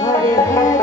Hare Hare